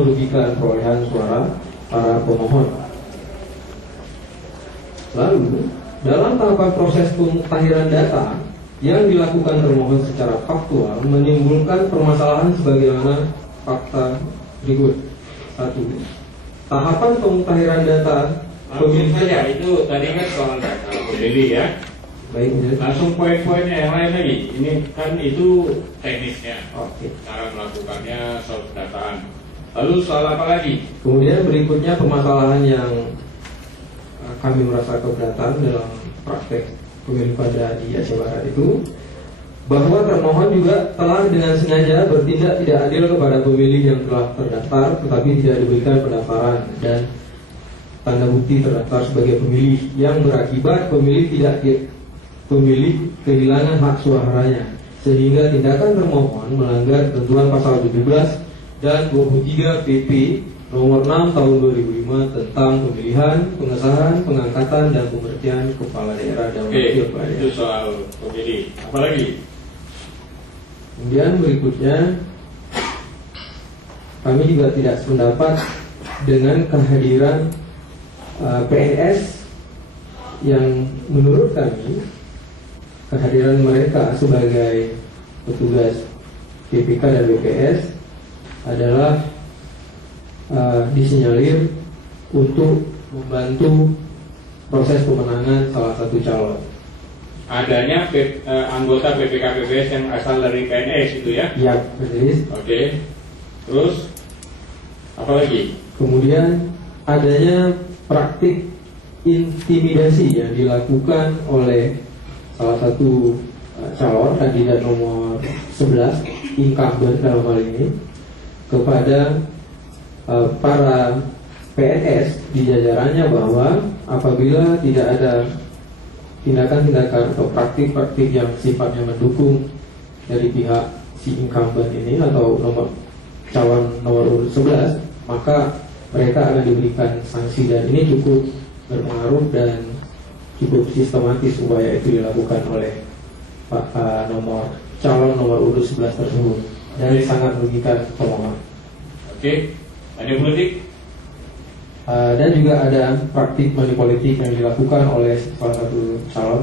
merugikan perolehan suara para pemohon. Lalu, dalam tahapan proses pemutahiran data yang dilakukan termohon secara faktual menimbulkan permasalahan sebagaimana fakta berikut. 1. Tahapan pemutahiran data langsung saja, itu tadi kan soal data pemilih ya. Baik, langsung poin-poinnya yang lain lagi. Ini kan itu teknisnya, Oke. cara melakukannya, soal pendataan. Lalu soal apa lagi? Kemudian berikutnya permasalahan yang kami merasa keberatan dalam praktek pemilu kada di Aceh Barat itu, bahwa termohon juga telah dengan sengaja bertindak tidak adil kepada pemilih yang telah terdaftar tetapi tidak diberikan pendaftaran dan tanda bukti terdaftar sebagai pemilih, yang berakibat pemilih kehilangan hak suaranya, sehingga tindakan termohon melanggar ketentuan pasal 17 dan 23 PP nomor 6 tahun 2005 tentang pemilihan, pengesahan, pengangkatan dan pemberhentian kepala daerah dan wakil kepala daerah. Itu soal pemilih. Apalagi? Kemudian berikutnya, kami juga tidak sependapat dengan kehadiran PNS yang menurut kami kehadiran mereka sebagai petugas PPK dan BPS adalah disinyalir untuk membantu proses pemenangan salah satu calon. Adanya anggota PPK BPS yang asal dari PNS itu ya? Ya, persis. Oke. Terus apa lagi? Kemudian adanya praktik intimidasi yang dilakukan oleh salah satu calon kandidat nomor 11 incumbent dalam hal ini kepada para PNS di jajarannya, bahwa apabila tidak ada tindakan-tindakan atau praktik-praktik yang sifatnya mendukung dari pihak si incumbent ini atau calon nomor urut 11, maka mereka akan diberikan sanksi, dan ini cukup berpengaruh dan cukup sistematis upaya itu dilakukan oleh calon nomor urut 11 tersebut, dan sangat merugikan pemohon. Oke. Ada politik? Dan juga ada praktik money politik yang dilakukan oleh salah satu calon